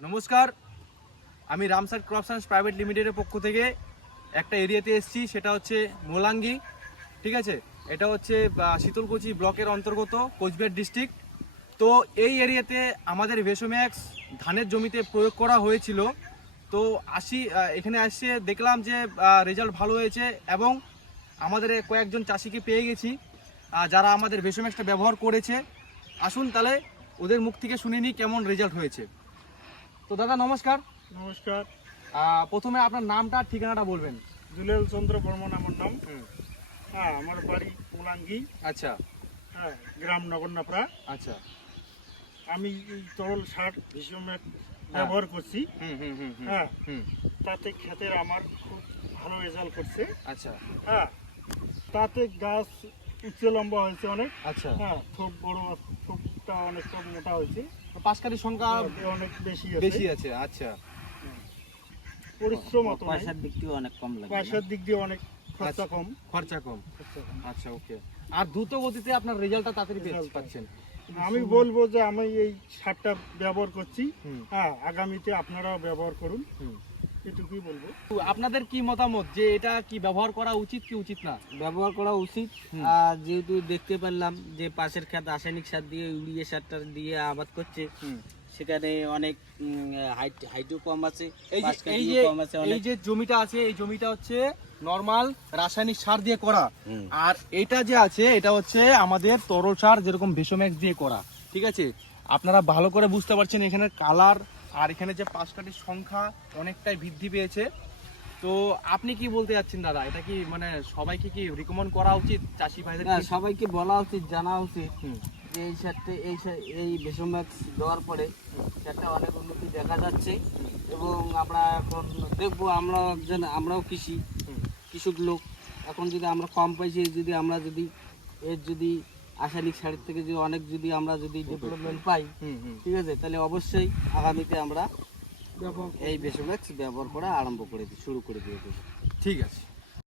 নমস্কার, আমি Ramsar crop science private লিমিটেডের পক্ষ থেকে একটা এরিয়াতে এসেছি, সেটা হচ্ছে মোলাঙ্গি। ঠিক আছে, এটা হচ্ছে শীতলকুচি ব্লকের অন্তর্গত কোচবিহার ডিস্ট্রিক্ট। তো এই এরিয়াতে আমাদের ভেসোম্যাক্স ধানের জমিতে প্রয়োগ করা হয়েছিল। তো এখানে এসে দেখলাম যে রেজাল্ট ভালো হয়েছে এবং আমাদের কয়েকজন চাষিকে পেয়ে গেছি যারা আমাদের ভেসোম্যাক্সটা ব্যবহার করেছে। আসুন তাহলে ওদের মুখ থেকে শুনে নিই কেমন রেজাল্ট হয়েছে। তো দাদা নমস্কার। নমস্কার। প্রথমে আপনার নামটা আর ঠিকানাটা বলবেন। দুলেল চন্দ্র বর্মন আমার নাম। হ্যাঁ, আমার বাড়ি মোলাঙ্গি। আচ্ছা। হ্যাঁ, গ্রাম নগরনাপড়া। আচ্ছা। আমি এই তরল সার ভীষণ ব্যবহার করছি। হ্যাঁ, তাতে ক্ষেতের আমার খুব ভালো রেজাল্ট করছে। আচ্ছা। হ্যাঁ, তাতে গাছ উচ্চে লম্বা হয়েছে অনেক। আচ্ছা। হ্যাঁ, খুব বড়, খুবটা অনেকটা মোটা হয়েছে। পাঁচকাঠির সংখ্যা অনেক বেশি আছে। আচ্ছা। পরিশ্রম অত নাই। পয়সার দিক দিয়ে অনেক কম লাগে। পয়সার দিক দিয়ে অনেক খরচা কম। খরচা কম। আচ্ছা, ওকে। আর দ্রুত গতিতে আপনার রেজাল্টটা তাড়াতাড়ি পাচ্ছেন। আমি বলবো যে আমি এই সারটা ব্যবহার করছি। হ্যাঁ, আগামীতে আপনারাও ব্যবহার করুন, এটুকুই বলবো। আপনাদের কি মতামত যে এটা কি ব্যবহার করা উচিত কি উচিত না? ব্যবহার করা উচিত। আর যেহেতু দেখতে পারলাম যে পাশের ক্ষেত রাসায়নিক সার দিয়ে ইউরিয়া সারটা দিয়ে আবাদ করছে, সেখানে অনেক হাইটও কম আছে, এই যে জমিটা আছে, এই জমিটা হচ্ছে নরমাল রাসায়নিক সার দিয়ে করা, আর এটা যে আছে এটা হচ্ছে আমাদের তরল সার যেরকম ভেসোম্যাক্স দিয়ে করা। ঠিক আছে, আপনারা ভালো করে বুঝতে পারছেন এখানে কালার আর এখানে যে পাঁচকাঠির সংখ্যা অনেকটাই বৃদ্ধি পেয়েছে। তো আপনি কি বলতে যাচ্ছেন দাদা, এটা কি মানে সবাইকে কি রিকমেন্ড করা উচিত চাষি ভাইদের? সবাইকে বলা উচিত, জানা উচিত যে এই সারটা এই ভেসোম্যাক্স দেওয়ার পরে সারটা অনেক উন্নতি দেখা যাচ্ছে। এবং আমরা এখন দেখবো, আমরাও কৃষক লোক, এখন যদি আমরা কম পাইছি, যদি রাসায়নিক সারের থেকে আমরা যদি ডেভেলপমেন্ট পাই, ঠিক আছে, তাহলে অবশ্যই আগামীতে আমরা এই ভেসোম্যাক্স ব্যবহার করা শুরু করে দিয়ে দেবো। ঠিক আছে।